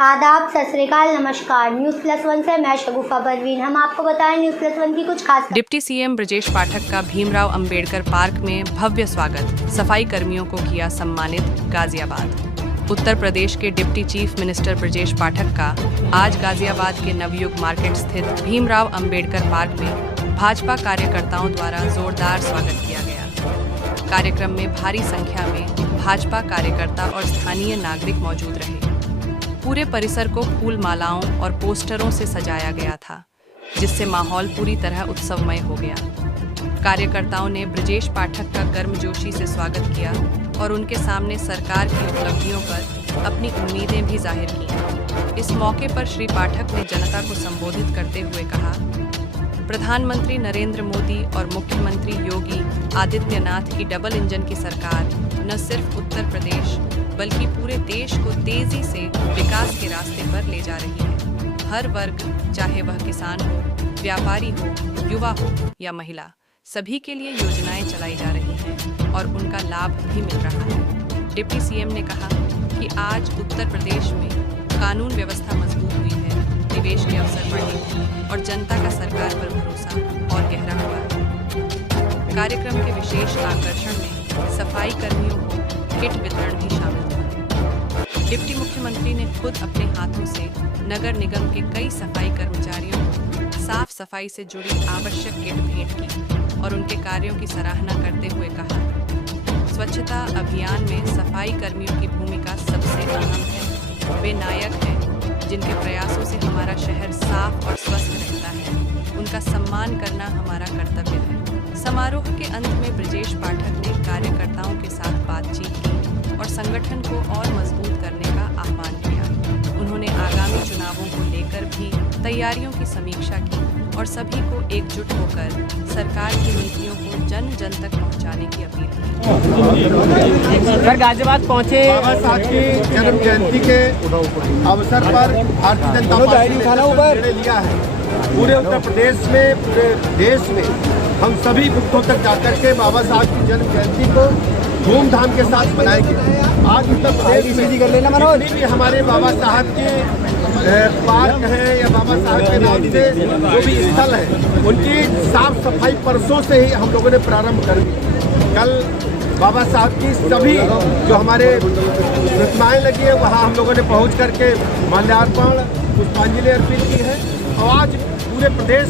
आदाब, सत श्री अकाल, नमस्कार। न्यूज़ प्लस वन से मैं शगुफा परवीन। हम आपको बताएं न्यूज़ प्लस वन की कुछ खास। डिप्टी सीएम ब्रजेश पाठक का भीमराव अंबेडकर पार्क में भव्य स्वागत, सफाई कर्मियों को किया सम्मानित। गाजियाबाद। उत्तर प्रदेश के deputy chief minister Brajesh Pathak का आज गाजियाबाद के नवयुग मार्केट स्थित भीमराव अंबेडकर पार्क में भाजपा कार्यकर्ताओं द्वारा जोरदार स्वागत किया गया। कार्यक्रम में भारी संख्या में भाजपा कार्यकर्ता और स्थानीय नागरिक मौजूद रहे। पूरे परिसर को फूल मालाओं और पोस्टरों से सजाया गया था, जिससे माहौल पूरी तरह उत्सवमय हो गया। कार्यकर्ताओं ने ब्रजेश पाठक का गर्मजोशी से स्वागत किया और उनके सामने सरकार की उपलब्धियों पर अपनी उम्मीदें भी जाहिर की। इस मौके पर श्री पाठक ने जनता को संबोधित करते हुए कहा, प्रधानमंत्री नरेंद्र मोदी और मुख्यमंत्री योगी आदित्यनाथ की डबल इंजन की सरकार न सिर्फ उत्तर प्रदेश बल्कि पूरे देश को तेजी से विकास के रास्ते पर ले जा रही है। हर वर्ग, चाहे वह किसान हो, व्यापारी हो, युवा हो या महिला, सभी के लिए योजनाएं चलाई जा रही हैं और उनका लाभ भी मिल रहा है। डिप्टी सीएम ने कहा कि आज उत्तर प्रदेश में कानून व्यवस्था मजबूत हुई है, निवेश के अवसर बढ़े हैं और जनता का सरकार पर भरोसा और गहरा हुआ है। कार्यक्रम के विशेष आकर्षण में सफाई कर्मियों को किट वितरण भी शामिल था। डिप्टी मुख्यमंत्री ने खुद अपने हाथों से नगर निगम के कई सफाई कर्मचारियों को साफ सफाई से जुड़ी आवश्यक किट भेंट की और उनके कार्यों की सराहना करते हुए कहा, स्वच्छता अभियान में सफाई कर्मियों की भूमिका सबसे अहम है। वे नायक हैं जिनके प्रयासों से हमारा शहर साफ और स्वस्थ रहता है। उनका सम्मान करना हमारा कर्तव्य है। समारोह के अंत में ब्रजेश पाठक ने कार्यकर्ताओं के साथ बातचीत की और संगठन को और मजबूत करने का आह्वान किया। उन्होंने आगामी चुनावों को लेकर भी तैयारियों की समीक्षा की और सभी को एकजुट होकर सरकार की नीतियों को जन जन तक पहुंचाने की अपील की। सर, गाजियाबाद पहुंचे। बाबा साहब की जन्म जयंती के अवसर पर भारतीय जनता पार्टी ने निर्णय लिया है, पूरे उत्तर प्रदेश में, पूरे देश में हम सभी बूथों तक जाकर के बाबा साहब की जन्म जयंती को धूमधाम के साथ मनाएंगे। आज उत्तर प्रदेश में जितनी भी हमारे बाबा साहब के पार्क हैं या बाबा साहब के नाम से जो भी स्थल है, उनकी साफ सफाई परसों से ही हम लोगों ने प्रारंभ कर दी। कल बाबा साहब की सभी जो हमारे प्रतिमाएं लगी है, वहाँ हम लोगों ने पहुँच करके माल्यार्पण, पुष्पांजलि अर्पित की है। और आज पूरे प्रदेश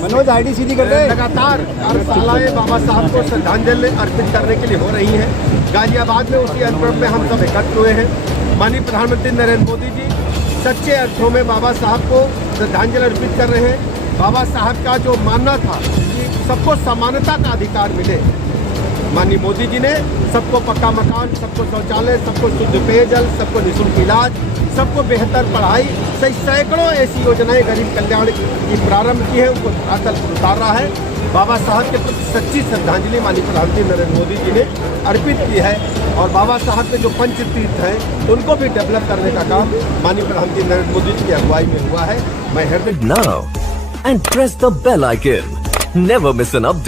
लगातार कार्यशालाएं बाबा साहब को श्रद्धांजलि अर्पित करने के लिए हो रही हैं। गाजियाबाद में उसी अनुक्रम में हम सब एकत्र हुए हैं। माननीय प्रधानमंत्री नरेंद्र मोदी जी सच्चे अर्थों में बाबा साहब को श्रद्धांजलि अर्पित कर रहे हैं। बाबा साहब का जो मानना था कि सबको समानता का अधिकार मिले, माननीय मोदी जी ने सबको पक्का मकान, सबको शौचालय, सबको शुद्ध पेयजल, सबको निःशुल्क इलाज, सबको बेहतर पढ़ाई, सैकड़ों ऐसी योजनाएं गरीब कल्याण की प्रारंभ की है, उनको धरातल पर उतार रहा है। बाबा साहब के प्रति सच्ची श्रद्धांजलि माननीय प्रधानमंत्री नरेंद्र मोदी जी ने अर्पित की है और बाबा साहब के जो पंच तीर्थ हैं उनको भी डेवलप करने का काम माननीय प्रधानमंत्री नरेंद्र मोदी जी की अगुवाई में हुआ है। मैं हृदय Now and press the bell icon. Never miss an update.